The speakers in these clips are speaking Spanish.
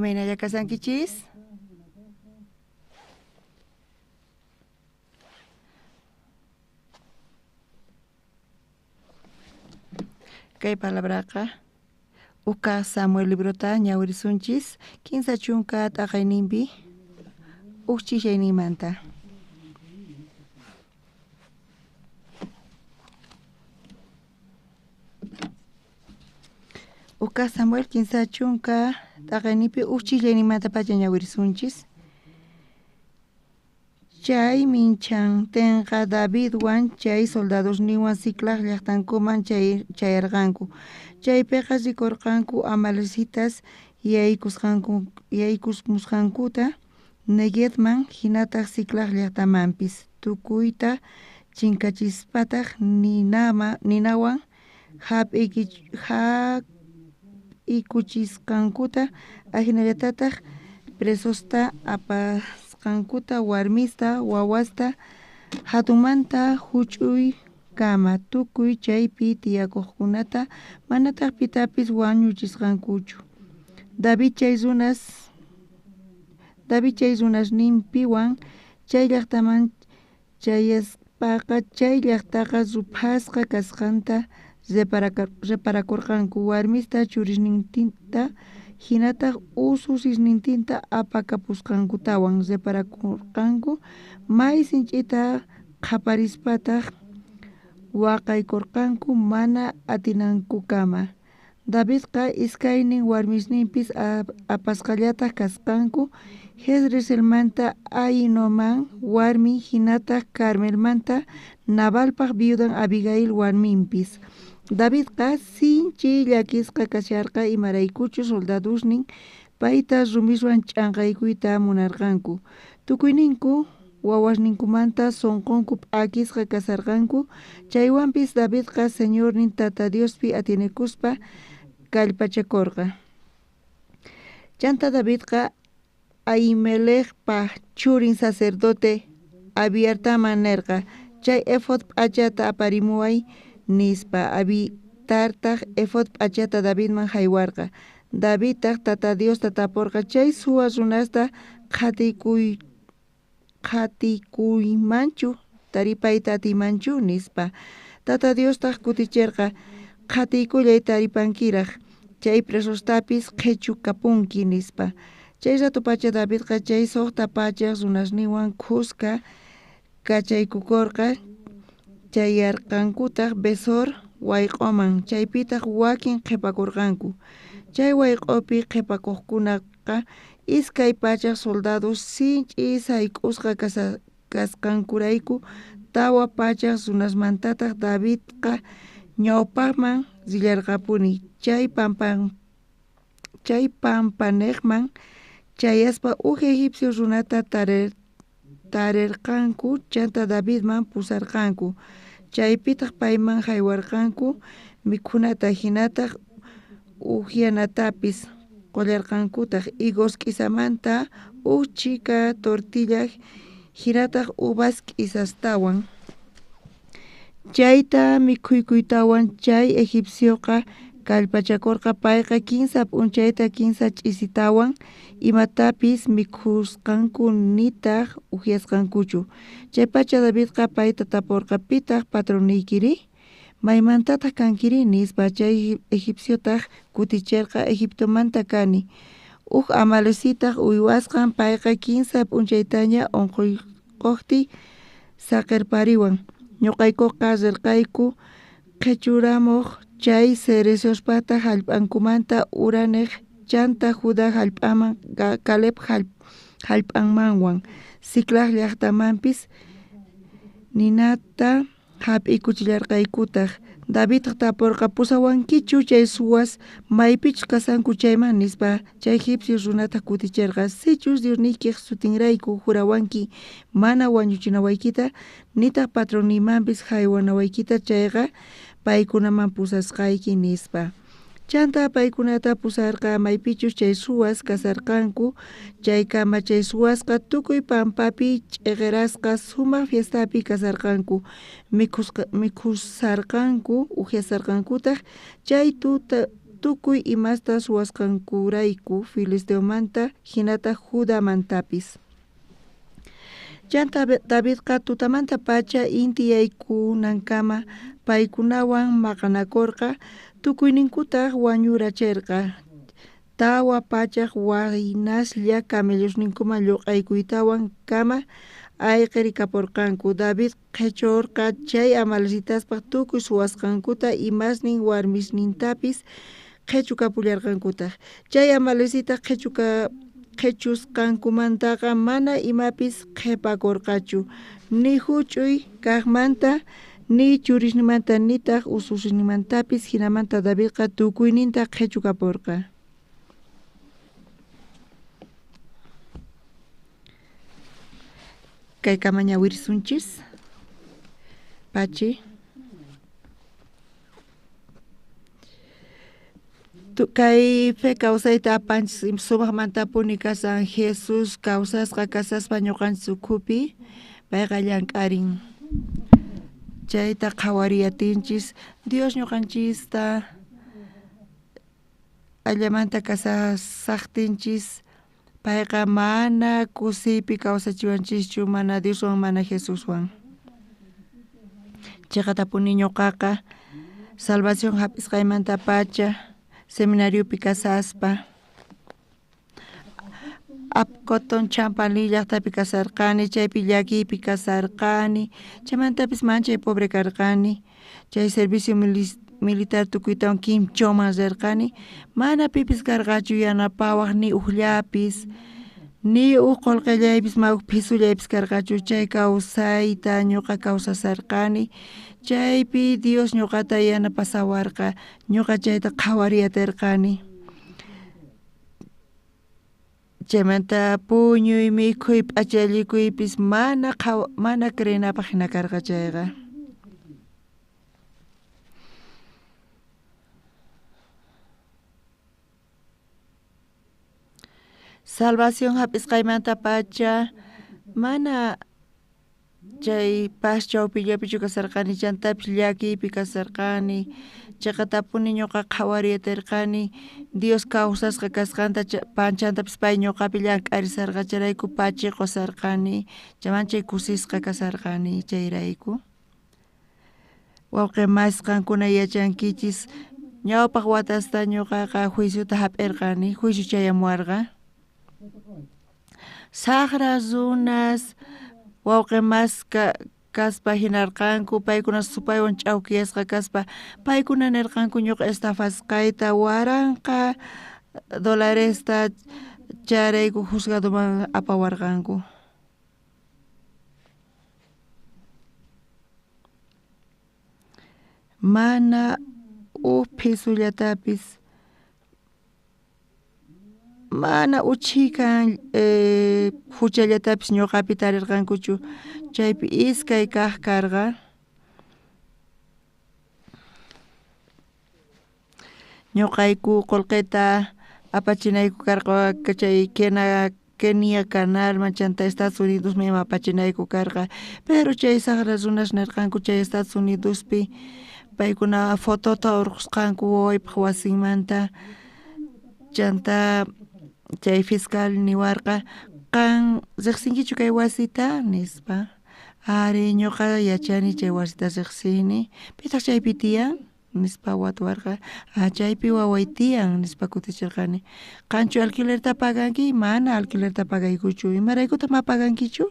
Imaynalla kasankichis? Kay palabraqa uka Samuel librota ñawirisunchis kinsa chunka t'aqayninpi ukchishayninmanta. Uka Samuel kinsa chunka t'aqayninpi ukchishayninmanta pacha ñawirisunchis. Chay minchan tenqa Davidwan chay soldadosninwan Siclag llaqtankuman chayarqanku. Chaypiqa rikurqanku Amalecitas yaykusmusqankuta Neguevman hinataq Siclag llaqtamanpis tukuyta chinkachispataj ninawan hap'ikuchisqankuta ahinallatataq presosta apasqankuta warmista wawasta hatunmanta huch'uy kama tukuy chaypi tiyakuqkunata manataq pitapis wañuchisqankuchu. David chay runasninpiwan chay llaqtaman chayaspaqa chay llaqtaqa ruphasqa kasqanta reparakurqanku warmista churisnintinta hinataq ususisnintinta apakapusqankutawan reparakurqanku may sinch'ita qhaparispataq waqaykurqanku mana atinankukama. Davidqa iskaynin warmisninpis apasqallataq kasqanku Jezreelmanta Ahinoam warmi hinataq Carmelmanta Nabalpaq viudan Abigail warminpis. Davidqa sinchi llakisqa kasharqa imaraykuchu soldadosnin payta rumiswan ch'anqaykuyta munarqanku. Tukuyninku wawasninkumanta sonqonku p'akisqa kasarqanku. Chaywanpis Davidqa Señornin Tata Diospi atinikuspa kallpachakurqa. Chanta Davidqa Ahimelechpa churin sacerdote abiertaman nerqa chay efod p'achata aparimuway nispa habitartaq efod p'achata Davidman haywarqa Davidtaq tata Diosta tapurqa chay suwa runasta qatikuymanchu taripayta atimanchu nispa tata Diostaq kutichirqa qhatikullay taripankiraq chay presostapis qhechu kapunki nispa chay rato pacha Davidqa chay suqta pachaq runasniwan khusqa kachaykukurqa chayarqankutaq Besor wayq'uman chaypitaq wakin qhipakurqanku chay wayq'upi qhipakuqkunaqa iskay pachaq soldados sinch'is hayk'usqa kasqankurayku tawa pachaq runasmantataq Davidqa ñawpaqman sillarqapuni chay pampaniqman chayaspa egipcio runata tarirqanku chanta Davidman pusarqanku chaypitaq payman haywarqanku mikhunata hinataq ujianatapis qollarqankutaq higos k'isamanta chika tortilla hinataq uvas k'isastawan chayta mikhuykuytawan chay egipcioqa kallpachakurqa payqa kinsa p'unchayta kinsa ch'isitawan imatapis mikhusqanku nitaq ujiasqankuchu chaypacha Davidqa payta tapurqa pitaq patroniykiri maymantataq kankiri nispa chay egipciotaq kutichirqa Egiptomanta kani amalecitaq uywasqan payqa kinsa p'unchaytaña unquykuqti saqirpariwan ñuqaykuqa rirqayku qhechuramuq chay Cerezospata hallp'ankumanta uraneq chanta Judá hallp'aman Caleb hallp'anmanwan Siclag llaqtamanpis ninata hap'ikuchillarqaykutaq Davidqa tapurqa pusawankichu chay suwas maypichu kasanku chayman nispa chay egipcio runata kutichirqa sichus Diosniykiq sutinrayku jurawanki mana wañuchinawaykita nitaq patroniymanpis haywanawaykita chayqa paykunaman pusasqayki nispa chanta paykunata pusarqa maypichus chay suwas kasarqanku chaykama chay suwasqa tukuy pampapi ch'iqirasqa sumaq fiestapi kasarqanku mikhusarqanku ujiasarqankutaq chay tukuy imasta suwasqankurayku Filisteomanta hinata Judamantapis chanta Davidqa tutamanta pacha inti yaykunankama paykunawan maqanakurqa tukuyninkutaq wañurachirqa tawa pachaq waynaslla camellosninkuman lluq'aykuytawan kama ayqirikapurqanku David qhechurqa chay amalecitaspa tukuy suwasqankuta imasnin warmisnintapis qhechukapullarqankutaq chay amalecita qhechusqankumantaqa mana imapis qhipakurqachu ni huch'uy kaqmanta ni churisnimanta nitaq ususnimantapis hinamanta Davidqa tukuyninta qhechukapurqa kaykama ñawirsunchis pachi kay fe kawsayta apanchis sumaqmantapuni kasan Jesus kawsasqa kasaspa ñuqanchis ukhupi payqa llank'arin chayta qhawariyatinchis Dios ñuqanchista allamanta kasasaqtinchis payqa mana kusiypi kawsachiwanchischu mana Dioswan mana Jesuswan chayqa tapuni ñuqaqa salvación hap'isqaymanta pacha seminariopi kasaspa Apcoton Champalí llaqtapi kasarqani chaypi llakipi kasarqani chaymantapis manchay pobre karqani chay servicio militar tukuytawan Quimchoman rirqani mana pipis karqachu yanapawaq ni uqllapis ni qullqillaypis mawaq phisullaypis karqachu chay kawsayta ñuqa kawsasarqani chaypi Dios ñuqata yanapasawarqa ñuqa chayta qhawariyatirqani chaymanta puñuy mikhuy p'achallikuypis mana krinapaq hina karqa chayqa salvación hap'isqaymanta pacha mana chay paz chawpillapichu kasarqani chantapish llakipi kasarqani chayqa tapuni ñuqa qhawariytarqani Dios kawsasqa kasqanta panchantapis pay ñuqapi llank'arisarqa chayrayku pachi qusarqani chaman chay kusisqa kasarqani chayrayku wawqi masqankuna yachankichis ñawpaq watasta ñuqaqa juiciuta hap'irqani juiciu chayamuwarqa saqra runas wawqi mas kaspa hinarqanku paykuna supaywan ch'awkiyasqa kaspa paykuna nirqanku ñuqa estafasqayta waranqa dolaresta chayrayku juzgadoman apawarqanku mana pisullatapis mana uchikan huchallatapis ñuqapi tarirqankuchu chaypi iskay kaq karqa ñuqayku qullqita apachinayku karqa chay Kenia canalman chanta Estados Unidosman ima apachinayku karqa pero chay saqra runash nirqanku chay Estados Unidospi paykuna fotota urqusqanku wawaypaq wasinmanta chanta chay fiscal niwarqa qan riqsinkichu kay wasita nispa ari ñuqa yachani chay wasita riqsini pitaq chaypi tiyan nispa watwarqa chaypi waway tiyan nispa kutichirqani qanchu alquilerta paganki mana alquilerta pagaykuchu imaraykutaq ma pagankichu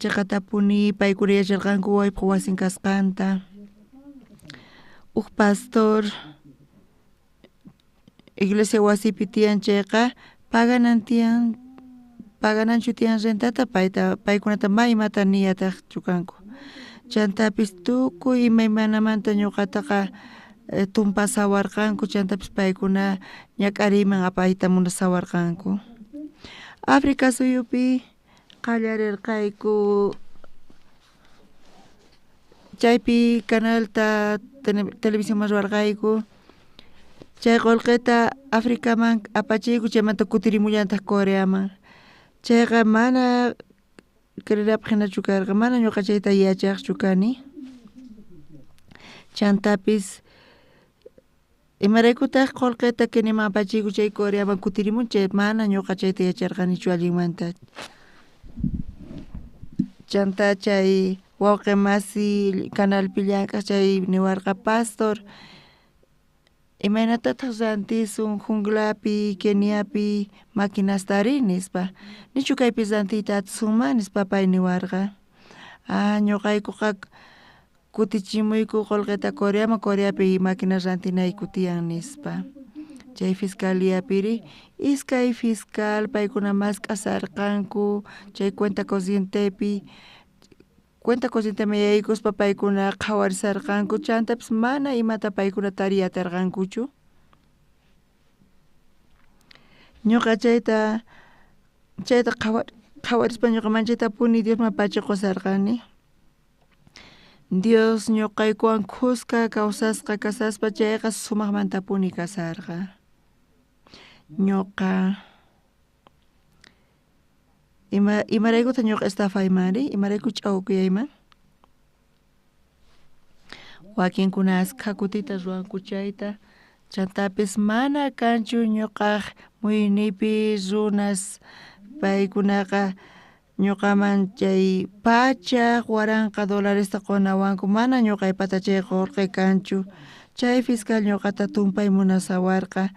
chayqa tapuni paykuna yacharqanku wawaypaq wasin kasqanta uk pastor iglesia wasipi tiyan chayqa pagananchu tiyan rentata paykunata maymata niyataq chukanku chantapis tukuy maymanamanta ñuqataqa tumpasawarqanku chantapis paykuna ñak'ariyman apayta munasawarqanku Africa suyupi qallarirqayku chaypi canalta televisión ruwarqayku chay qullqita Africaman apachiyku chaymanta kutirimullantaq Coreaman chayqa mana qurirapaq hinachu karqa mana ñuqa chayta yachaqchu kani chantapis imaraykutaq qullqita Keniaman apachiyku chay Coreaman kutirimun chay mana ñuqa chayta yacharqanichu allinmanta chanta chay wawqi masi canalpi llank'aq chay niwarqa pastor imanatataq rantisun junglapi Keniapi maquinastari nispa nichu kaypi rantiyta atinsunman nispa pay niwarqa ñuqaykuqa kutichimuyku qullqita Coreapi máquina rantinayku tiyan nispa chay fiscaliapiri iskay fiscal paykuna mas k'asarqanku chay cuenta corrientemi yaykuspa paykuna qhawarisarqanku chantapis mana imata paykuna tariyatarqankuchu ñuqa chayta qhawarispa ñuqa manchaytapuni Diosman pacha qusarqani Dios ñuqaykuwan kuska kawsasqa kasaspa chayqa sumaqmantapuni kasarqa ñuqa imaraykuta ñuqa estafaymari imarayku ch'awkuyayman wakinkuna asqa kutita ruwanku chayta chantapis mana kanchu ñuqa muyuniypi runas paykunaqa ñuqaman chay pachak waranqa dolaresta qunawanku mana ñuqaypata chay qullqi kanchu chay fiscal ñuqata tumpay munasawarqa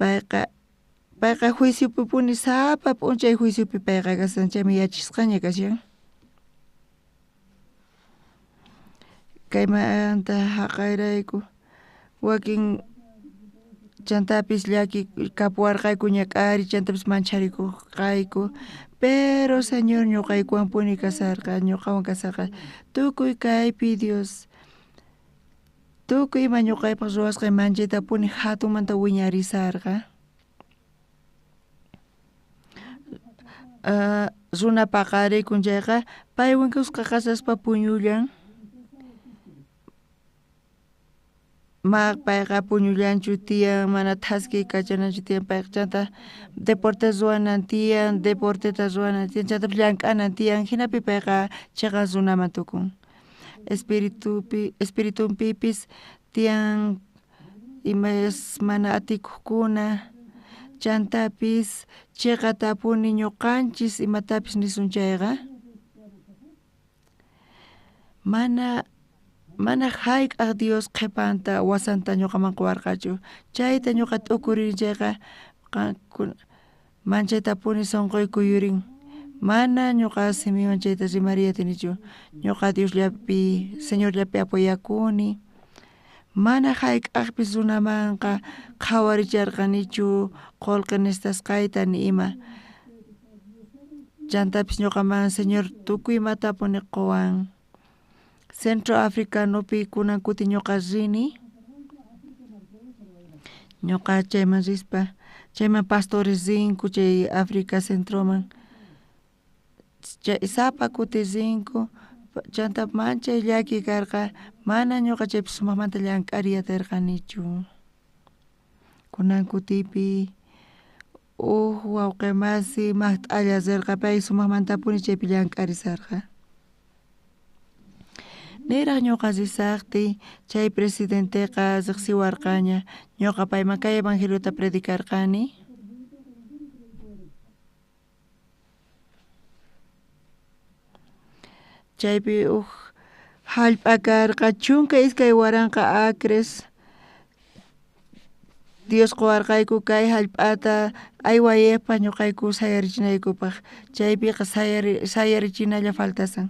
payqa juiciopipuni sapa p'unchay juiciopi payqa kasan chaymi yachisqaña kashan kaymanta haqayrayku wakin chantapis llaki kapuwarqayku ñak'ari chantapis mancharikuqayku pero señor ñuqaykuwanpuni kasarqa ñuqawan kasarqa tukuy kaypi Dios tukuy ima ñuqaypaq ruwasqay manchaytapuni hatunmanta wiñarisarqa runa paqarikun chayqa paywan kusqa qasaspa puñullan payqa puñullanchu tiyan mana thaskay kachananchu tiyan payqa chanta deporte ruwanan tiyan deporteta ruwanan tiyan chatapish llank'anan tiyan hinapi payqa chiqas runaman tukun espiritunpipis tiyan imash mana atikuqkuna chantapis chiqatapuni ñuqanchis imatapish nisun chayqa mana hayk'aq Dios qhipanta wasanta ñuqaman quwarqachu chayta ñuqa t'ukurini chayqa manchaytapuni sunquyku yurin mana ñuqa simiwan chayta rimariyatinichu ñuqa Diosllapi Señorllapi apuyakuni mana hayk'aqpis runamanqa qhawaricharqanichu qullqi nisqasqayta ni ima chantapis ñuqaman Señor tukuy imatapuni quwan Centro Africanopi kunan kuti ñuqa rini ñuqa chayman rispa chayman pastores rinku chay Africa Centroman chay sapa kuti rinku chanta manchay llaki karqa mana ñuqa chaypi sumaqmanta llank'ariyatirqanichu kunan kutipi wawqi masi Magdalena rirqa pay sumaqmantapuni chaypi llank'arisarqa niraq ñuqa risaqti chay presidenteqa riqsiwarqaña ñuqa payman kay evangeliota predicarqani chaypi hallp'a karqa chunka iskay waranqa acres Dios quwarqayku kay hallp'ata aywayaypaq ñuqayku sayarichinaypaq chaypiqa sayarichinalla faltasan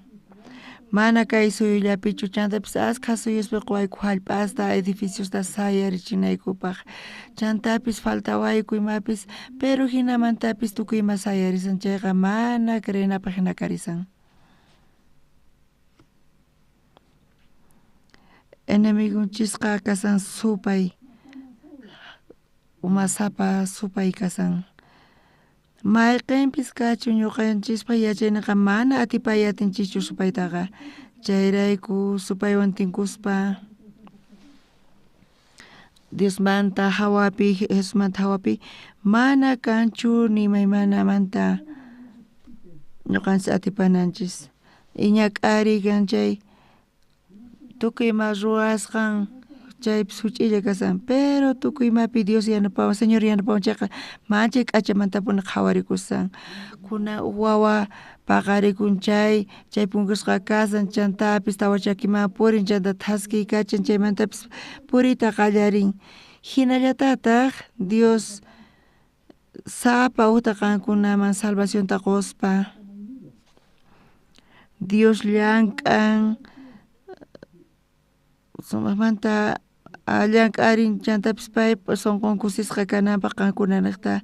mana kay suyullapichu chantapis ashka suyuspi quwayku hallp'asta edificiosta sayarichinaypaq chantapis faltawayku imapis pero hinamantapis tukuy ima sayarisan chayqa mana creynapaq hina karisan enemigunchikqa kasan supay sapa supay kasan mayqinpis kachun ñuqanchikpa yachayninqa mana atipayatinchikchu supaytaqa chayrayku supaywan tinkuspa Diosmanta hawapi Jesusmanta hawapi mana kanchu nimaymanamanta ñuqanchik atipananchik iñak'ari kan chay tukuy ima ruwasqan chaypis huch'illa kasan pero tukuy imapi Dios yanapawan Señor yanapawan chayqa manchay k'achamantapuni qhawarikusan kunan wawa paqarikun chay punkusqa kasan chantapis tawa chakiman purin chanta thaskay kachan chaymantapis puriyta qallarin hinallatataq Dios sapa utaq qankunaman salvacionta quspa Dios llank'an sumaqmanta llank'arin chantapis pay sunqun kusisqa kananpaq qankunanaqta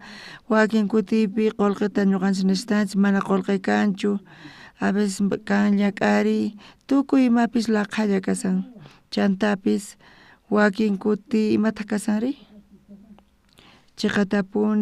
wakin kutipi qullqita ñuqanchik necesitanchik mana qullqi kanchu a veces kan llank'ari tukuy imapis laqhalla kasan chantapis wakin kuti imata kasanri chiqatapuni